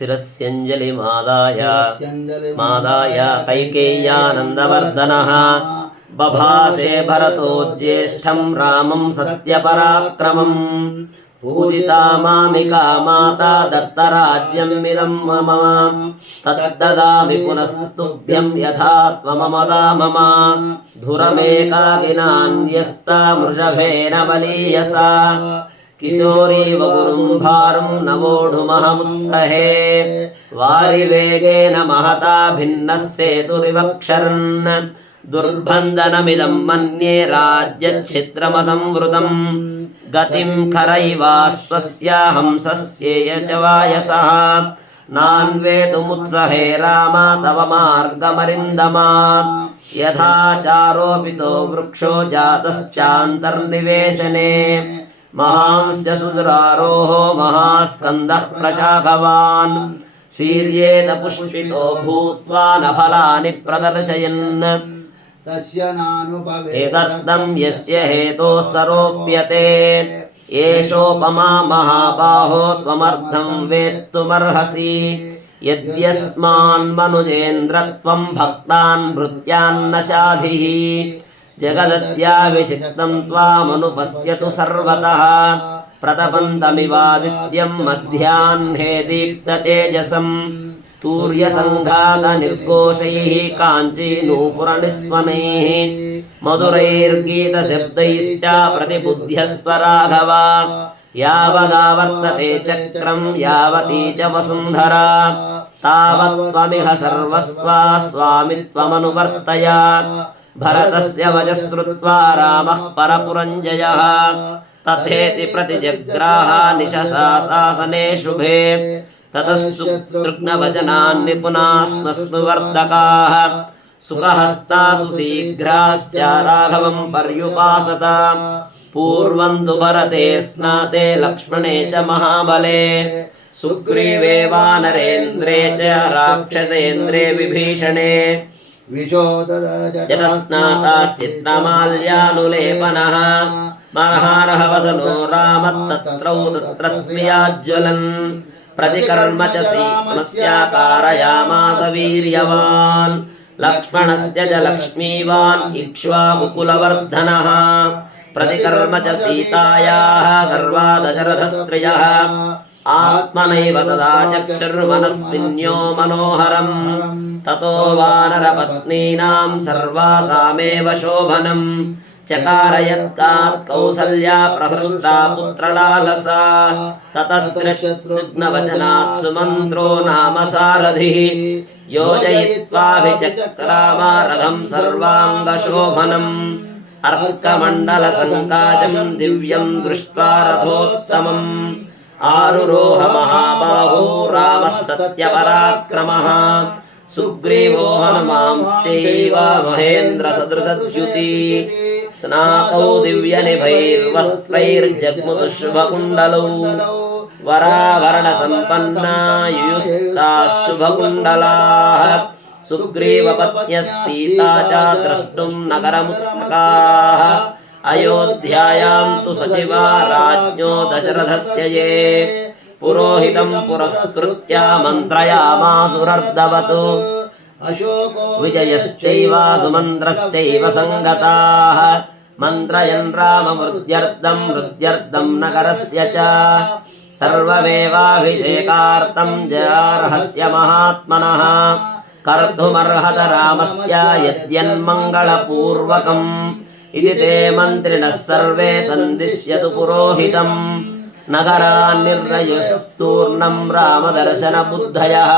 శిరస్యంజలిమాదాయ శిరస్యంజలి మాదాయ కైకేయ్యానందవర్ధనः బభాసే భరతో జ్యేష్ఠం రామం సత్యపరాక్రమం పూజితా మామికా మాతా దత్తరాజ్యం మిదం మమ తద్దదామి పునస్తుభ్యం యథా త్వమమదా మమ ధురమేకాకినాన్యస్తామృషభేన किशोरीवगुरुम्भारुं नवोढुमहमुत्सहे वारिवेगेन महता भिन्नः सेतुरिवक्षरन् दुर्बन्धनमिदं मन्ये राज्यच्छिद्रमसंवृतम् गतिं खरैवा स्वस्य हंसस्येय च वायसः। नान्वेतुमुत्सहे राम तव मार्गमरिन्दमा। यथा चारोपितो वृक्षो जातश्चान्तर्निवेशने। महांस्य सुदरारोः महास्कन्दः प्रशाखवान्। सीर्येत पुष्पितो भूत्वा न फलानि प्रदर्शयन्। तस्य यस्य हेतोः सरोप्यते। एषोपमा महाबाहो त्वमर्थं वेत्तुमर्हसि। यद्यस्मान्मनुजेन्द्र त्वं भक्तान् भृत्यान्न शाधिः। जगदत्याविषिक्तं त्वामनुपश्यतु सर्वतः प्रतपन्तमिवादित्यं मध्याह्ने दीप्ततेजसम् तूर्यसङ्घातनिर्घोषैः काञ्चीनूपुरनिस्वनैः मधुरैर्गीतशब्दैश्च प्रतिबुद्ध्यस्व राघव यावदावर्तते चक्रं यावती च वसुन्धरा तावत्त्वमिह सर्वस्वा स्वामित्वमनुवर्तया भरतस्य वचः श्रुत्वा रामः परपुरञ्जयः। तथेति प्रतिजग्राह निशसा शासने शुभे। ततः सुतृघ्नवचनान् निपुणास्मस्नुवर्धकाः सुखहस्तासु शीघ्राश्च राघवं पर्युपासत। पूर्वं तु भरते स्नाते लक्ष्मणे च महाबले। सुग्रीवे वानरेन्द्रे च राक्षसेन्द्रे विभीषणे। यतस्नाताश्चित्रमाल्यानुलेपनः मनहारः वसनो रामत्तत्रौ तत्र स्मियाज्ज्वलन् प्रतिकर्म च सीमस्याकारयामास वीर्यवान् लक्ष्मणस्य च लक्ष्मीवान् इक्ष्वाकुकुलवर्धनः प्रतिकर्म च सीतायाः सर्वा दशरथस्त्रियः ఆత్మనైవ తదాచక్షుర్మనస్మిన్యో మనోహరం తతో వానరపత్నీనాం సర్వాసామేవ శోభనం చకారయత్తాత్ కౌసల్యా ప్రహృష్టా పుత్రలాలసా తతస్త్రశత్రుఘ్నవచనాత్ సుమంత్రో నామ సారథి యోజయిత్వాభిచక్రామారథం సర్వాంగశోభనम् అర్కమండలసంకాశం దివ్యం దృష్ట్వా రథోత్తమం ఆరురోహ మహాబాహో రామ సత్యపరాక్రమ సుగ్రీవో హనుమాంశ్చైవ మహేంద్ర సదృశద్యుతి స్నాతౌ దివ్య నిభైర్వస్త్రైర్జగ్ముతుశుభకుండలౌ వరావరణ సంపన్నా యుయుస్తాశుభకుండలా సుగ్రీవపత్న్య సీతా చ ద్రష్టుం నగరముత్సకాః अयोध्यायां तु सचिवा राज्ञो दशरथस्य ये पुरोहितं पुरस्कृत्य मन्त्रयामासुरर्धवत् विजयश्चैव सुमन्त्रश्चैव सङ्गताः मन्त्रयन् राममृद्यर्थं मृद्यर्थं नगरस्य च सर्वमेवाभिषेकार्थं जयार्हस्य महात्मनः कर्तुमर्हत रामस्य यद्यन्मङ्गलपूर्वकम् इति ते मन्त्रिणः सर्वे सन्दिश्यतु पुरोहितम् नगरान्निर्णयस्तूर्णं रामदर्शनबुद्धयः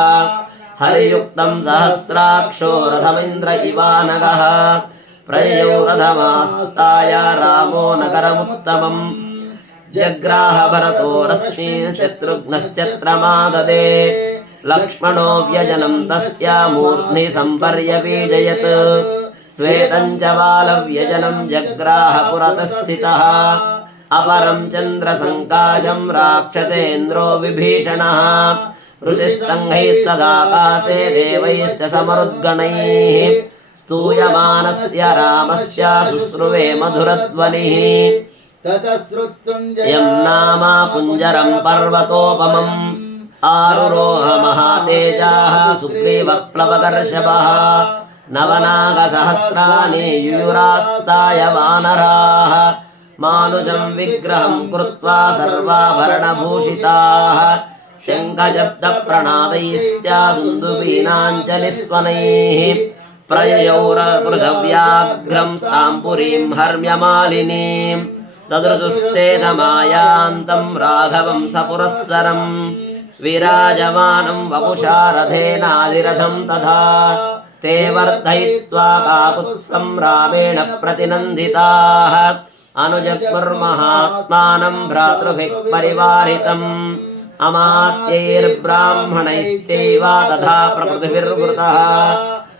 हरियुक्तं सहस्राक्षो रथमिन्द्र इवानगः प्रययौ रथमास्ताय रामो नगरमुत्तमम् जग्राह भरतो रश्मीन् शत्रुघ्नश्चत्रमाददे लक्ष्मणो व्यजनं तस्य मूर्ध्नि सम्पर्यबीजयत् श्वेतं च बालव्यजनं जग्राह पुरतः स्थितः अपरं राक्षसेन्द्रो विभीषणः। ऋषिस्तङ्घैस्तदाकाशे देवैश्च समरुद्गणैः। स्तूयमानस्य रामस्य शुश्रुवे मधुरध्वनिः। यं नाम कुञ्जरं पर्वतोपमम्। आरुरोह महातेजाः सुग्रीवः प्लवकर्षभः नवनागसहस्राणि युयुरास्ताय वानराः मानुषं विग्रहं कृत्वा सर्वाभरणभूषिताः शङ्खशब्दप्रणादैश्चादुन्दुबीनाञ्जलिस्वनैः प्रययौरपृषव्याघ्रं स्ताम्पुरीं हर्म्यमालिनीम् ददृशुस्ते समायान्तं राघवं सपुरःसरम् विराजमानं वपुषा रथेनादिरथं तथा ते वर्धयित्वा काकुत्सं रामेण प्रतिनन्दिताः अनुजग्मुर्महात्मानं भ्रातृभिः परिवारितम् अमात्यैर्ब्राह्मणैश्चैव तथा प्रकृतिभिर्वृतः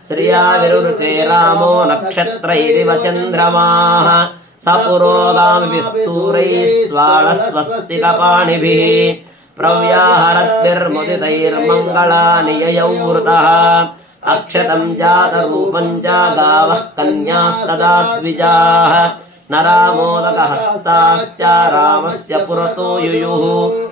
श्रिया विरुरुचे रामो नक्षत्रैरिव चन्द्रमाः स पुरोगामि स्तूरैः स्वाळस्वस्तिकपाणिभिः प्रव्याहरद्भिर्मुदितैर्मङ्गलानि ययौ वृतः अक्षतं जातरूपं च गावः कन्यास्तदा द्विजाः। न रामोदकहस्ताश्च रामस्य पुरतो युयुः।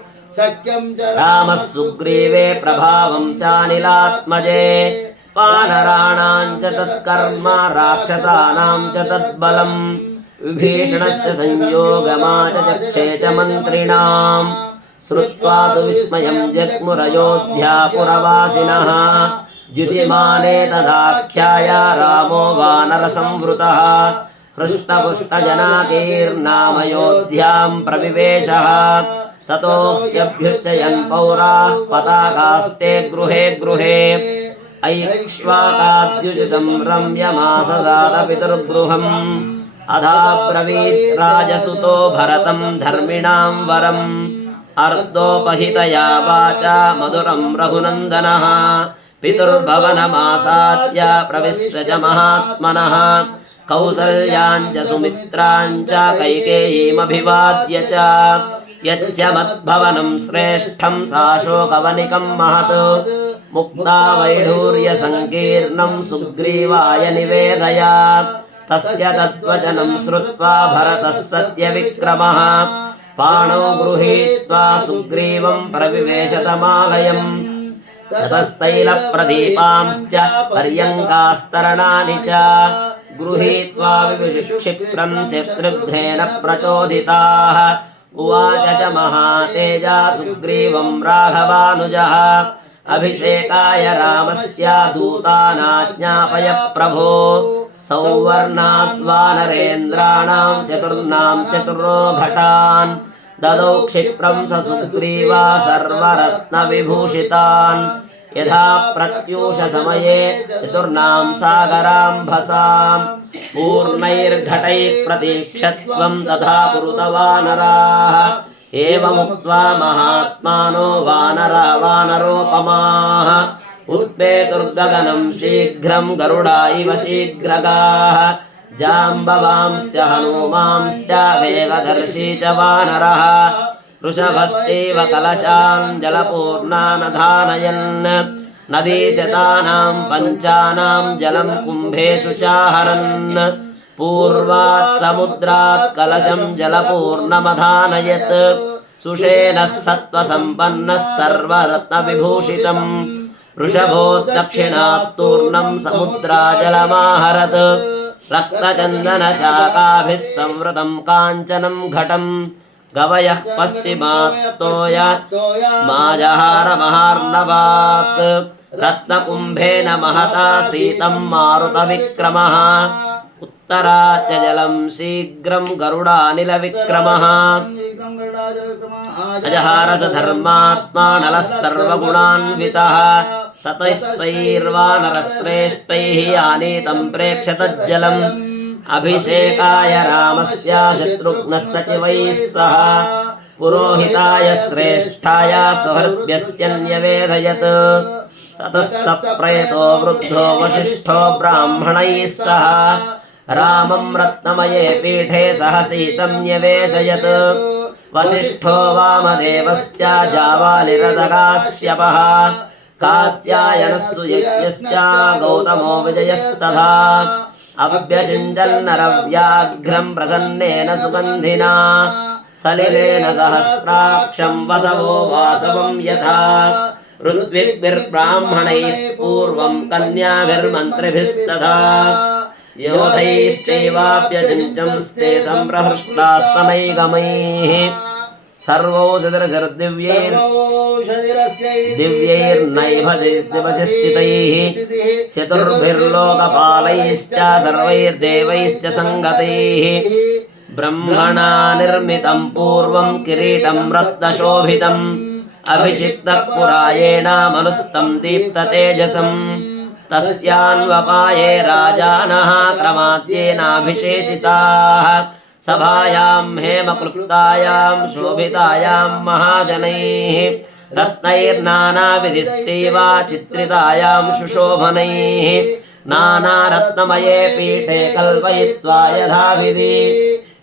रामः सुग्रीवे प्रभावं चानिलात्मजे। वानराणां च तत्कर्म राक्षसानां च तद्बलम् विभीषणस्य संयोगमा च मन्त्रिणाम्। श्रुत्वा तु विस्मयं जग्मुरयोध्यापुरवासिनः। द्युतिमाने तदाख्याय रामो वानरसंवृतः। हृष्टपुष्टजनाकीर्नामयोध्यां प्रविवेशः। ततो ह्यभ्युच्चयन् पौराः पताकास्ते गृहे गृहे। ऐक्ष्वाकाद्युषितं रम्यमाससादपितुर्गृहम् अधाब्रवीत् राजसुतो भरतं धर्मिणां वरम्। अर्धोपहितया वाचा मधुरं रघुनन्दनः। पितुर्भवनमासाद्य प्रविश्य च महात्मनः कौसल्याञ्च सुमित्राञ्च कैकेयीमभिवाद्य च यच्च मद्भवनं श्रेष्ठं साशोकवनिकं महत् मुक्ता वैढूर्यसङ्कीर्णं सुग्रीवाय निवेदय तस्य तद्वचनं श्रुत्वा भरतः सत्यविक्रमः पाणौ गृहीत्वा सुग्रीवं प्रविवेशतमालयम् ततस्तैलप्रदीपांश्च पर्यङ्कास्तरणानि च गृहीत्वा विविक्षिप्रं शत्रुघ्नेन प्रचोदिताः। उवाच च महातेजा सुग्रीवं राघवानुजः। अभिषेकाय रामस्य दूतानाज्ञापय प्रभो। सौवर्णाद्वानरेन्द्राणां चतुर्णां चतुरो घटान् ददौ क्षिप्रं स सुग्रीवा सर्वरत्नविभूषितान् यथा प्रत्यूषसमये चतुर्णां सागराम्भसाम् पूर्णैर्घटैः प्रतीक्षत्वं तथा कुरुतवानराः एवमुक्त्वा महात्मानो वानरा वानरोपमाः उत्पेतुर्गगनं शीघ्रं गरुडा इव शीघ्रगाः जाम्बवांश्च हनूमांश्च वेगदर्शी च वानरः। वृषभश्चैव कलशान् जलपूर्णानधानयन् नदीशतानां पञ्चानां जलं कुम्भेषु चाहरन्। पूर्वात् समुद्रात् कलशं जलपूर्णमधानयत्। सुषेणः सत्त्वसम्पन्नः सर्वरत्नविभूषितम्। वृषभो दक्षिणात्तूर्णं समुद्राजलमाहरत्। रक्तचन्दनशाखाभिः संवृतं काञ्चनं घटम् गवयः पश्चिम माजहारमहार्णवात्। रत्नकुम्भेन महता सीतं मारुतविक्रमः। उत्तराच्च जलं शीघ्रं गरुडानिलविक्रमः। अजहारस धर्मात्मा नलः सर्वगुणान्वितः आनीतं प्रेक्षतज्जलम् अभिषेकाय रामस्य शत्रुघ्नः सचिवैः सह पुरोहिताय श्रेष्ठाय सुहृद्भ्यश्चन्यवेदयत् ततः स प्रेतो वृद्धो वसिष्ठो ब्राह्मणैः सह। रामं रत्नमये पीठे सह सीतं न्यवेशयत् वसिष्ठो वामदेवश्च जावालिरदगास्यपः कात्यायनस्तु यज्ञश्च गौतमो विजयस्तथा। अभ्यसिञ्चन्नरव्याघ्रं प्रसन्नेन सुगन्धिना। सलिलेन सहस्राक्षं वसवो वासवं यथा। ऋत्विग्भिर्ब्राह्मणैः पूर्वं कन्याभिर्मन्त्रिभिस्तथा। योधैश्चैवाप्यसिञ्चंस्ते सम्प्रहृष्टाः समैगमैः सर्वौषधिरशर्दिव्यैर् दिव्यैर्नैव दिवचस्थितैः चतुर्भिर्लोकपालैश्च सर्वैर्देवैश्च सङ्गतैः ब्रह्मणा निर्मितं पूर्वं किरीटं रत्नशोभितम् अभिषिक्तः पुरायेण मनुस्तं दीप्ततेजसम् तस्यान्वपाये राजानः क्रमाद्येनाभिषेचिताः। सभायां हेमक्लुप्तायां शोभितायां महाजनैः। रत्नैर्नानाविधिश्चैव चित्रितायां सुशोभनैः। नानारत्नमये पीठे कल्पयित्वा यथाविधि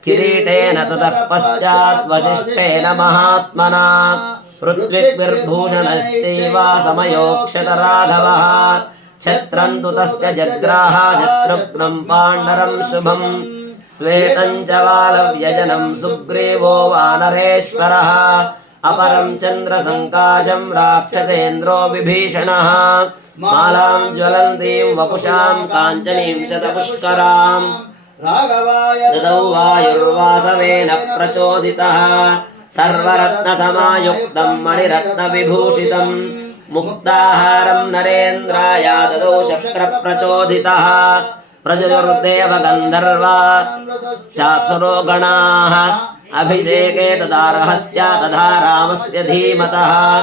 किरीटेन ततः पश्चात् वसिष्ठेन महात्मना पृथ्वीर्भूषणश्चैव समयोक्षत शत्रम् तु तस्य जग्राः शत्रुघ्नम् पाण्डरम् शुभम्। श्वेतम् च बालव्यजनम् सुग्रीवो वानरेश्वरः। अपरम् चन्द्रसङ्काशम् राक्षसेन्द्रो विभीषणः। मालाम् ज्वलन्तीम् वपुषाम् काञ्चनीम् शतपुष्कराम्। राघवायदौ वायुर्वासवेन प्रचोदितः। सर्वरत्नसमायुक्तम् मणिरत्नविभूषितम्। मुक्ताहारं नरेन्द्राय ददौ शक्रप्रचोदितः प्रजयुर्देव गन्धर्वा चाप्सुरो गणाः अभिषेके तदार्हस्य तथा रामस्य धीमतः।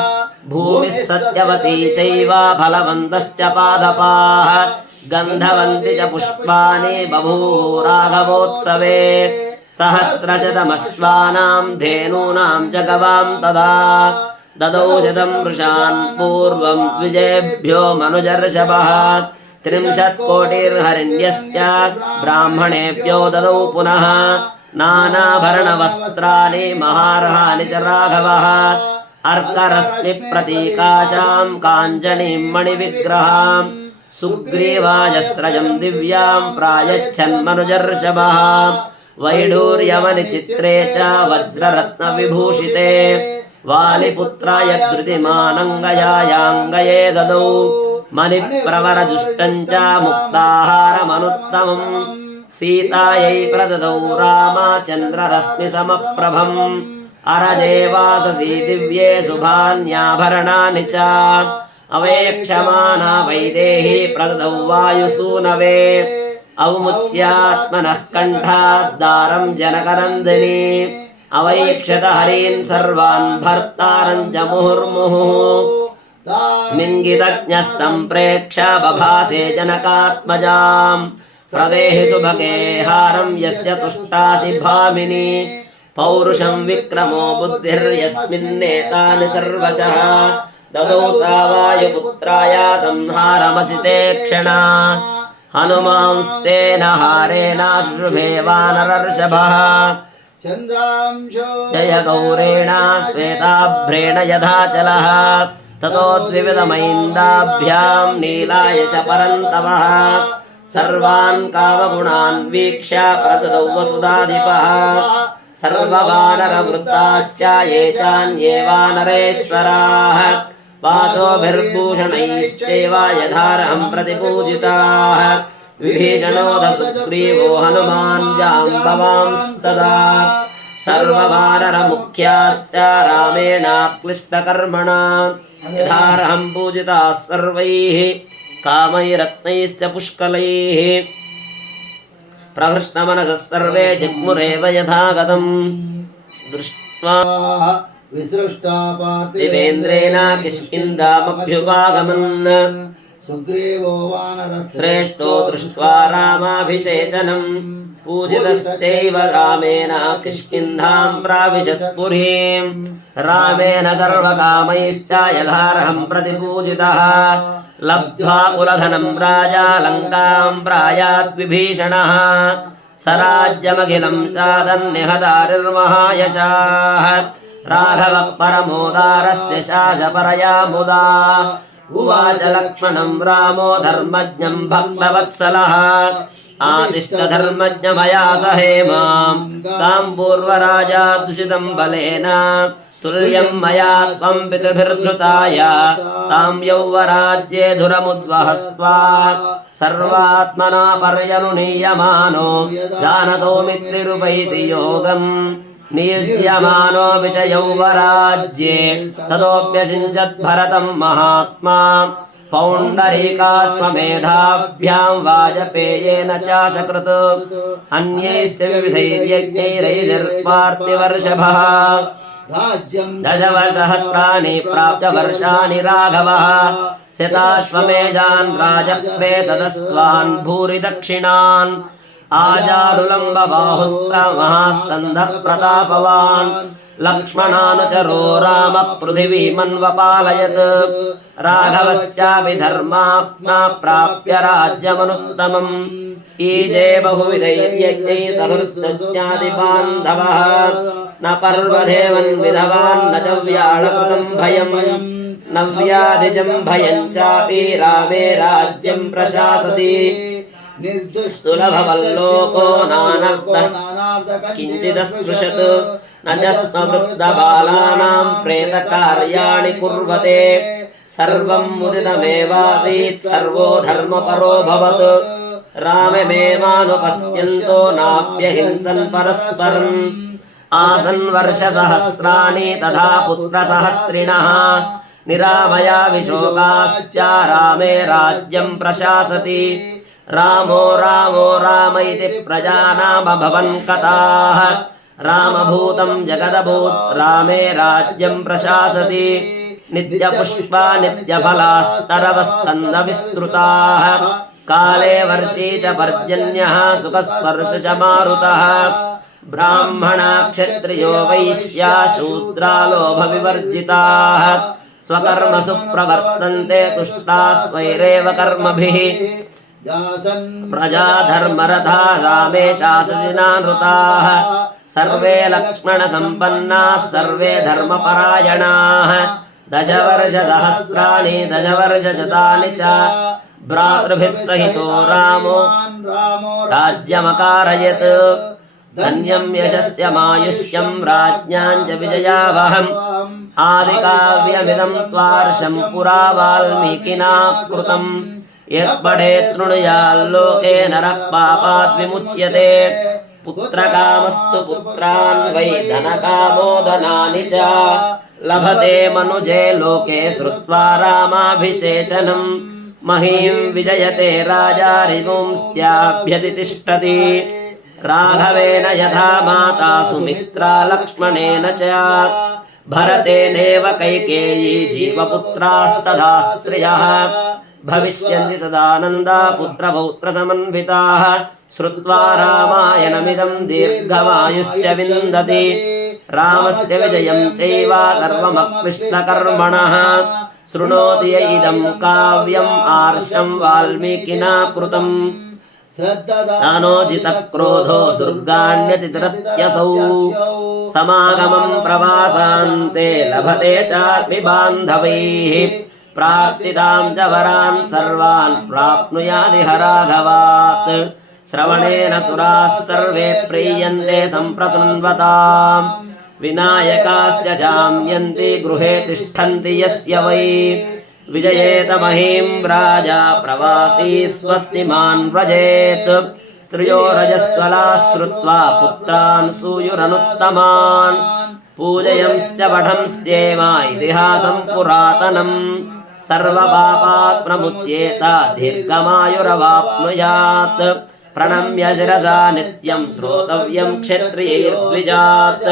भूमिः सत्यवती चैव फलवन्तश्च पादपाः। गन्धवन्ति च पुष्पाणि बभूराघवोत्सवे। सहस्रशतमश्वानां धेनूनां च तदा। ददौ शतं वृषान् पूर्वं द्विजेभ्यो मनुजर्षभः त्रिंशत्कोटिर्हरिण्यस्य ब्राह्मणेभ्यो ददौ पुनः नानाभरणवस्त्राणि महार्हानि च राघवः अर्करस्मि प्रतीकाशां काञ्चनीं मणिविग्रहाम् सुग्रीवाजस्रजं दिव्यां प्रायच्छन्मनुजर्षभः वैडूर्यवनिचित्रे च वज्ररत्नविभूषिते వాలిపుత్రాయ ధృతిమానంగయాయాంగయే దదౌ మణిప్రవరజుష్టం చ ముక్తాహారమనుత్తమం సీతాయై ప్రదదౌ రామచంద్రరశ్మి సమప్రభం అరజేవాససి దివ్యే శుభాన్యాభరణాని చ అవేక్షమానా వైదేహి ప్రదదౌ వాయుసూనవే ఔముచ్యాత్మనః కంఠాద్దారం జనకరందిని अवैक्षत हरीन् सर्वान् भर्तारं च मुहुर्मुहुः निङ्गितज्ञः सम्प्रेक्ष बभासे जनकात्मजाम् प्रदेहि सुभगे हारं यस्य तुष्टासि भामिनि पौरुषं विक्रमो बुद्धिर्यस्मिन्नेतानि सर्वशः ददौ सा वायुपुत्राय संहारमसिते क्षणा हनुमांस्तेन हारेण शुशुभे वानरर्षभः जय गौरेण श्वेताभ्रेण यथाचलः ततो द्विविधमैन्दाभ्यां नीलाय च परन्तवः सर्वान् कामगुणान् वीक्ष्य प्रददौ वसुधाधिपः। सर्ववानरवृत्ताश्च ये चान्ये वानरेश्वराः वासोभिर्भूषणैश्चैव यथार्हं प्रतिपूजिताः। विभीषणोदसुग्रीवो हनुमान् जाम्बवांस्तदा सर्ववानरमुख्याश्च रामेणाक्लिष्टकर्मणा यथार्हं पूजिताः सर्वैः कामैरत्नैश्च पुष्कलैः प्रहृष्टमनसः सर्वे जग्मुरेव यथागतम् दृष्ट्वा विसृष्टा दिवेन्द्रेण किष्किन्धामभ्युपागमन् सुग्रीवो वानरस्य श्रेष्ठो दृष्ट्वा रामाभिषेचनम् पूजितश्चैव रामेण किष्किन्धां प्राविशत्पुरीम् रामेण सर्वकामैश्च यथार्हं प्रतिपूजितः लब्ध्वा कुलधनं राजा लङ्कां प्रायाद्विभीषणः सराज्यमखिलं सादन्निहतारिर्महायशाः राघवः परमोदारस्य शासपरया मुदा उवाच लक्ष्मणं रामो धर्मज्ञं भक्तवत्सलः आदिष्टधर्मज्ञ मया सहेमाम् ताम् पूर्वराजा दुषितम् बलेन तुल्यम् मया त्वम् पितृभिर्धृताय ताम् यौवराज्ये धुरमुद्वहस्व सर्वात्मना पर्यनुनीयमानो दानसौमित्रिरुपैति योगम् नियुज्यमानो विजयौवराज्ये ततोऽप्यषिञ्जद्भरतम् महात्मा। पौण्डरीकास्वमेधाभ्याम् वाजपेयेन चाशकृत्। अन्यैस्त्रिविधैर्यज्ञैरैर्वार्तिवर्षभः दशवसहस्राणि प्राप्तवर्षाणि राघवः। सिताश्वमेजान् राजह्वे सदस्वान् भूरिदक्षिणान्। दक्षिणान् आजानुलम्बबाहुस्रमहास्कन्दः प्रतापवान् लक्ष्मणानुचरो रामः पृथिवीमन्वपालयत् राघवश्चापि धर्मात्मा प्राप्य राज्यमनुत्तमम् ईजे बहुविधैर्यज्ञैः सहृत्यादिबान्धवः न पर्वदेवन् विधवान् न च व्याळकृतम् भयम् न व्याधिजम् भयम् चापि रामे राज्यम् प्रशासति सुलभवल्लोको नानर्दः किञ्चिदस्पृशत् न च स्ववृद्धबालानाम् प्रेतकार्याणि कुर्वते सर्वम् मुदितमेवासीत् सर्वो धर्मपरोऽभवत् राममेवानुपश्यन्तो नाप्यहिंसन् परस्परम् आसन् वर्षसहस्राणि तथा पुत्रसहस्रिणः निरामया विशोकाश्च रामे राज्यम् प्रशासति रामो रामो राम इति प्रजानामभवन् कथाः रामभूतम् जगदभूत् रामे राज्यम् प्रशासति नित्यपुष्पा नित्यफलास्तरवस्कन्दविस्तृताः काले वर्षी च पर्जन्यः सुखस्पर्श च मारुतः ब्राह्मणा क्षत्रियो वैश्या शूद्रालोभविवर्जिताः स्वकर्मसु प्रवर्तन्ते तुष्टा स्वैरेव कर्मभिः प्रजाधर्मरथा रामे शासनिनानृताः सर्वे लक्ष्मणसम्पन्नाः सर्वे धर्मपरायणाः। दशवर्षसहस्राणि दशवर्षशतानि च भ्रातृभिः सहितो रामो। राज्यमकारयत्। धन्यं यशस्यमायुष्यं राज्ञां च विजयावहम्। आदिकाव्यमिदं त्वार्षं पुरा वाल्मीकिना कृतम्। यत्पठेत् शृणुयाल्लोके नरः पापात् विमुच्यते पुत्रकामस्तु पुत्रान् वै धनकामो धनानि च लभते मनुजे लोके श्रुत्वा रामाभिषेचनम् महीं विजयते राजा रिपुंस्त्याभ्यति तिष्ठति राघवेन यथा माता सुमित्रा लक्ष्मणेन च भरतेनेव कैकेयी जीवपुत्रास्तथा स्त्रियः भविष्यन्ति सदानन्दा पुत्रपौत्रसमन्विताः श्रुत्वा रामायणमिदं दीर्घमायुश्च विन्दति। रामस्य विजयं चैव सर्वमकृष्णकर्मणः शृणोति य इदं काव्यम् आर्षं वाल्मीकिना कृतम्। तानोजितक्रोधो दुर्गाण्यतिरत्यसौ। समागमं प्रवासान्ते लभते चापि बान्धवैः। प्रार्थितां च वरान् सर्वान् प्राप्नुयादि हराघवात् श्रवणेन सुराः सर्वे प्रीयन्ते सम्प्रसन्वताम् विनायकाश्च शाम्यन्ति गृहे तिष्ठन्ति यस्य वै विजयेत महीं राजा प्रवासी स्वस्तिमान् व्रजेत् स्त्रियो रजस्वलाः श्रुत्वा पुत्रान् सूयुरनुत्तमान् पूजयंश्च पठंस्येव इतिहासं पुरातनम् सर्वपापात् प्रमुच्येत दीर्घमायुरवाप्नुयात् प्रणम्य शिरसा नित्यं श्रोतव्यं क्षत्रियैर्द्विजात्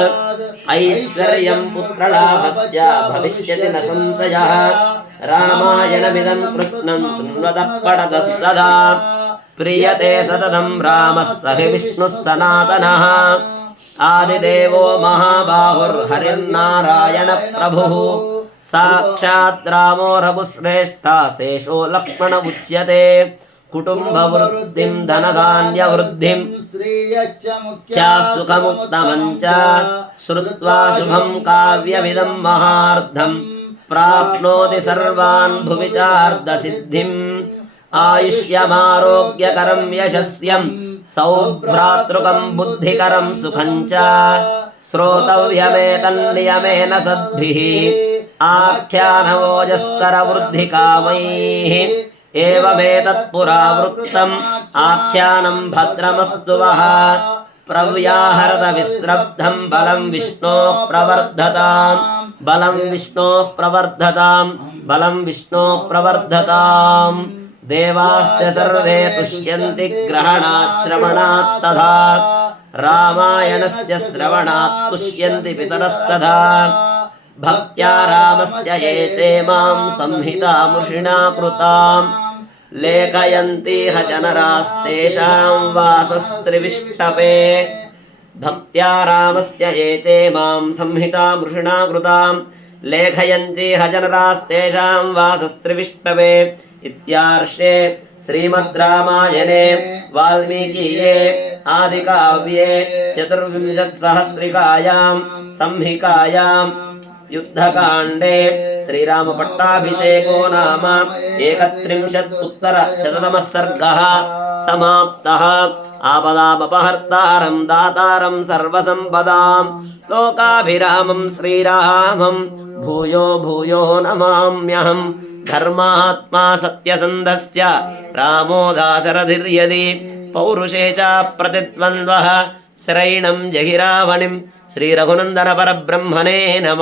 ऐश्वर्यं पुत्रलाभस्य भविष्यति न संशयः रामायणमिदं कृष्णं शृण्वतः पठतः सदा प्रीयते सततं रामः स हि विष्णुः सनातनः आदिदेवो महाबाहुर्हरिर्नारायणप्रभुः साक्षात् रघुश्रेष्ठा शेषो लक्ष्मण उच्यते। कुटुम्बवृद्धिं धनधान्यवृद्धिं स्त्रियच्च च सुखमुत्तमं च श्रुत्वा शुभं काव्यमिदं महार्धं प्राप्नोति सर्वान् भुवि चार्धसिद्धिम् आयुष्यमारोग्यकरं यशस्यं, सौभ्रातृकं बुद्धिकरं सुखं च। श्रोतव्यमेतन्नियमेन सद्भिः। आख्यानवोजस्करवृद्धिकामैः एवमेतत्पुरा वृत्तम् आख्यानं भद्रमस्तु वः प्रव्याहरत विस्रब्धं बलं विष्णोः प्रवर्धताम् बलं विष्णोः प्रवर्धताम् बलं विष्णोः प्रवर्धताम् देवाश्च सर्वे तुष्यन्ति ग्रहणात् तथा रामायणस्य श्रवणात् तुष्यन्ति पितरस्तथा भक्त्या रामस्य ये चेमां संहितामुषिणा कृताम् लेखयन्तीह जनरास्तेषां वासस्त्रिविष्टपे भक्त्या रामस्य ये चेमां संहितामृषिणा कृतां लेखयन्तीह जनरास्तेषां वासस्त्रिविष्टपे इत्यार्षे श्रीमद् रामायणे वाल्मीकीये आदिकाव्ये चतुर्विंशत्सहस्रिकायां संहिकायां युद्धकाण्डे श्रीरामपट्टाभिषेको नाम एकत्रिंशत् उत्तर शततमः सर्गः समाप्तः आपदामपहर्तारं दातारं सर्वसम्पदां लोकाभिरामं श्रीरामं भूयो भूयो नमाम्यहं धर्मात्मा सत्यसन्धश्च रामो दाशरथिर्यदि पौरुषे च प्रतिद्वन्द्वः श्रैणं जहिरावणिं శ్రీ రఘునందన పరబ్రహ్మణే నమ